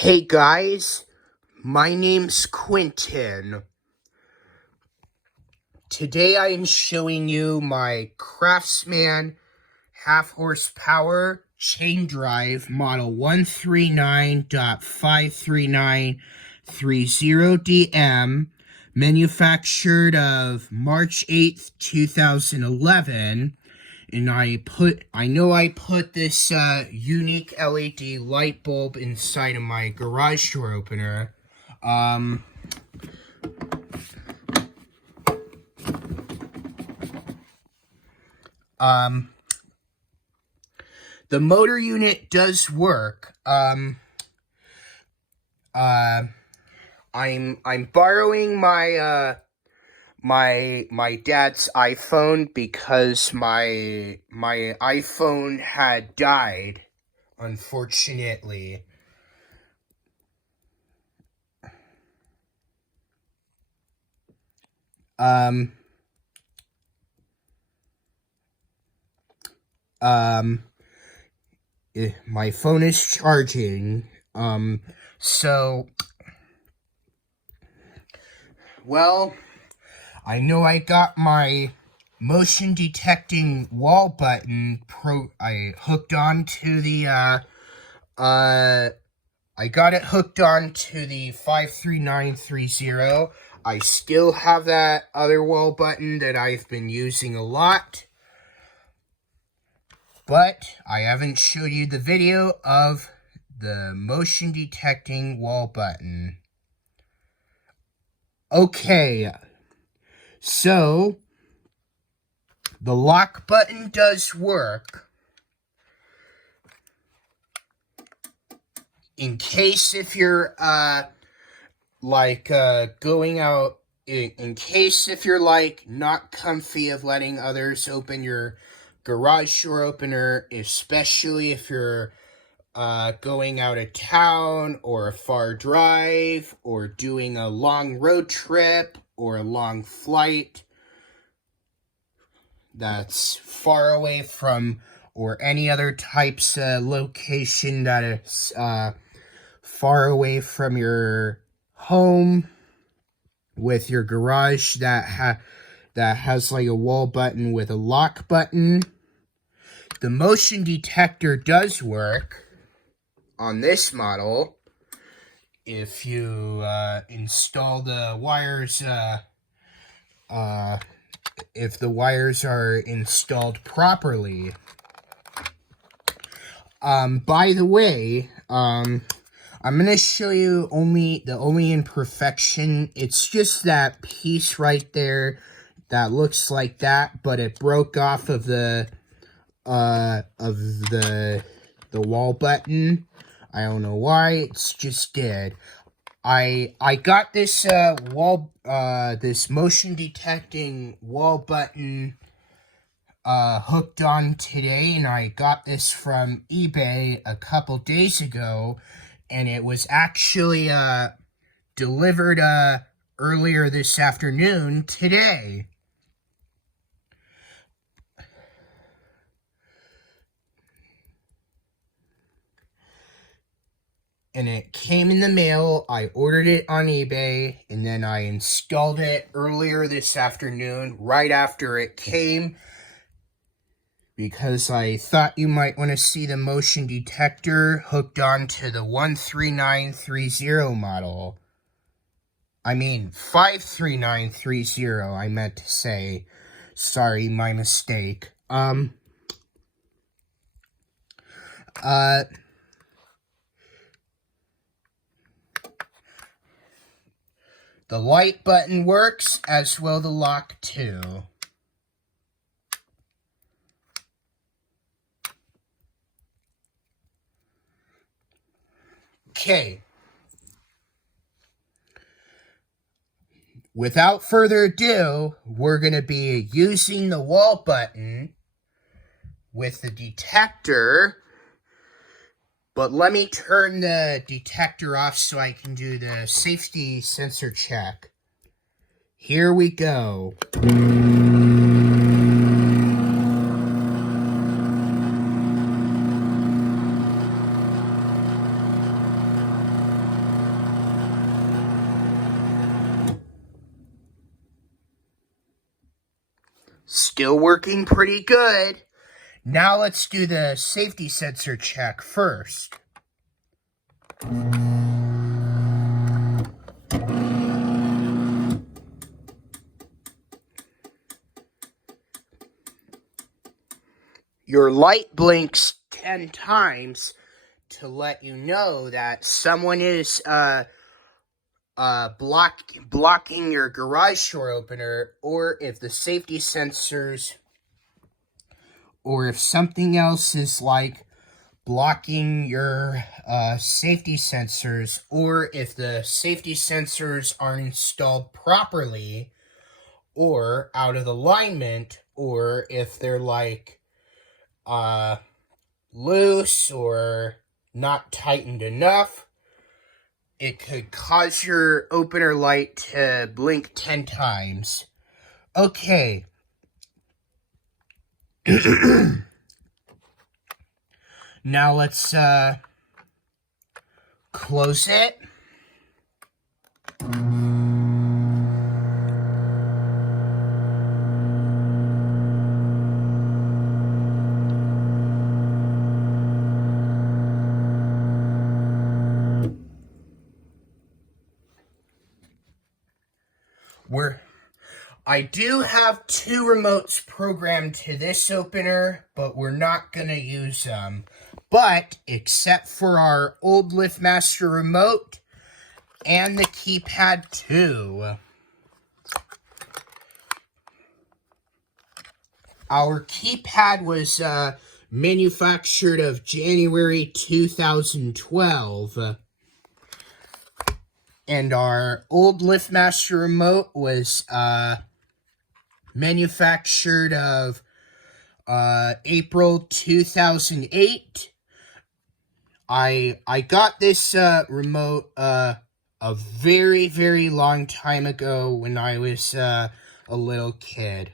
Hey guys, my name's Quentin. Today I am showing you my Craftsman half horsepower chain drive model 139.53930DM, manufactured of March 8th, 2011. And I know I put this unique LED light bulb inside of my garage door opener. The motor unit does work. I'm borrowing my my dad's iPhone because my iPhone had died, unfortunately. My phone is charging. Well, I know I got my motion detecting wall button I hooked onto the I got it hooked onto the 53930. I still have that other wall button that I've been using a lot, but I haven't showed you the video of the motion detecting wall button. Okay, so the lock button does work. In case if you're going out, in case if you're like not comfy of letting others open your garage door opener, especially if you're going out of town or a far drive or doing a long road trip or a long flight that's far away from, or any other types of location that is far away from your home, with your garage that has like a wall button with a lock button. The motion detector does work on this model if you install the wires, if the wires are installed properly. By the way, I'm gonna show you the only imperfection. It's just that piece right there that looks like that, but it broke off of the wall button. I don't know why, it's just did. I got this this motion detecting wall button hooked on today, and I got this from eBay a couple days ago, and it was actually delivered earlier this afternoon today. And it came in the mail. I ordered it on eBay, and then I installed it earlier this afternoon, right after it came, because I thought you might want to see the motion detector hooked onto the 13930 model. I mean, 53930, I meant to say. Sorry, my mistake. The light button works, as well the lock too. Okay. Without further ado, we're going to be using the wall button with the detector. But let me turn the detector off so I can do the safety sensor check. Here we go. still working pretty good. Now let's do the safety sensor check first. Your light blinks 10 times to let you know that someone is blocking your garage door opener, or if the safety sensors, or if something else is like blocking your safety sensors, or if the safety sensors aren't installed properly or out of alignment, or if they're like loose or not tightened enough, it could cause your opener light to blink 10 times. Okay. Now let's close it. I do have 2 remotes programmed to this opener, but we're not going to use them. But, except for our old LiftMaster remote and the keypad too. Our keypad was manufactured of January 2012. And our old LiftMaster remote was manufactured of April 2008. I got this remote a very, very long time ago when I was a little kid.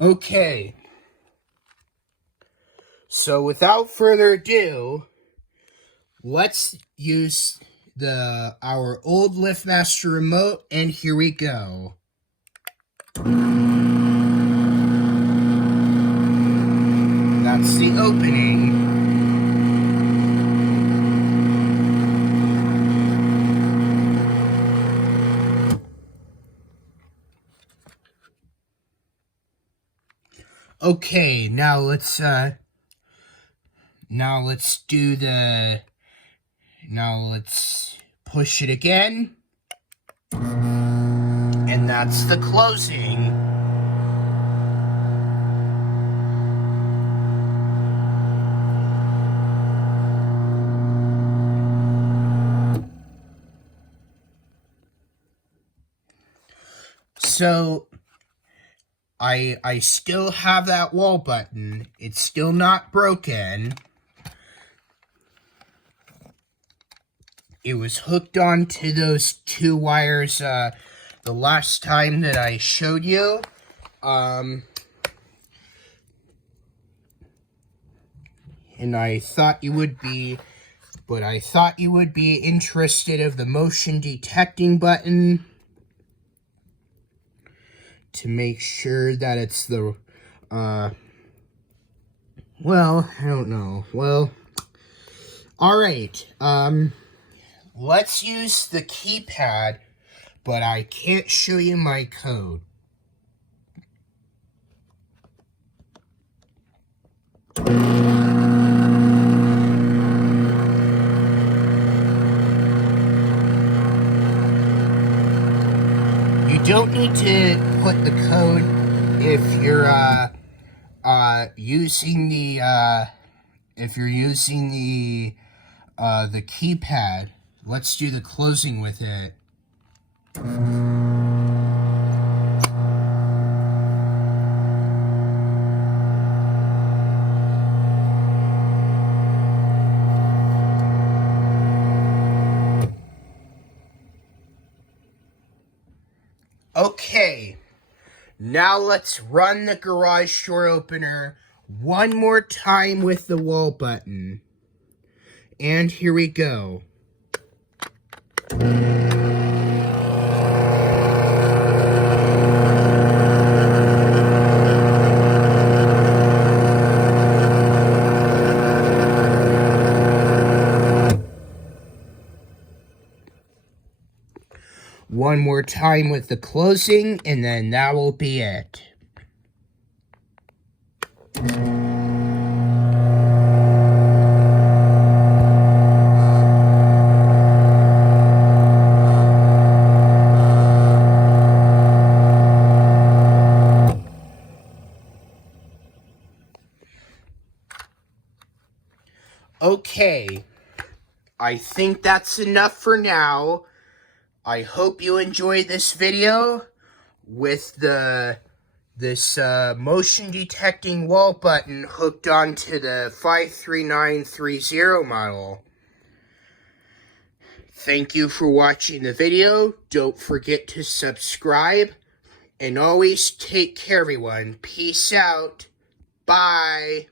Okay. So without further ado, let's use our old LiftMaster remote, and here we go. That's the opening. Okay, now let's push it again. And that's the closing. So I still have that wall button. It's still not broken. It was hooked onto those 2 wires the last time that I showed you. And I thought you would be interested of the motion detecting button to make sure that it's the, well, I don't know. Well, alright, let's use the keypad, but I can't show you my code. You don't need to put the code if you're using the keypad. Let's do the closing with it. Okay, now let's run the garage door opener one more time with the wall button. And here we go. one more time with the closing, and then that will be it. Okay, I think that's enough for now. I hope you enjoyed this video with this motion detecting wall button hooked onto the 53930 model. Thank you for watching the video. Don't forget to subscribe, and always take care, everyone. Peace out. Bye.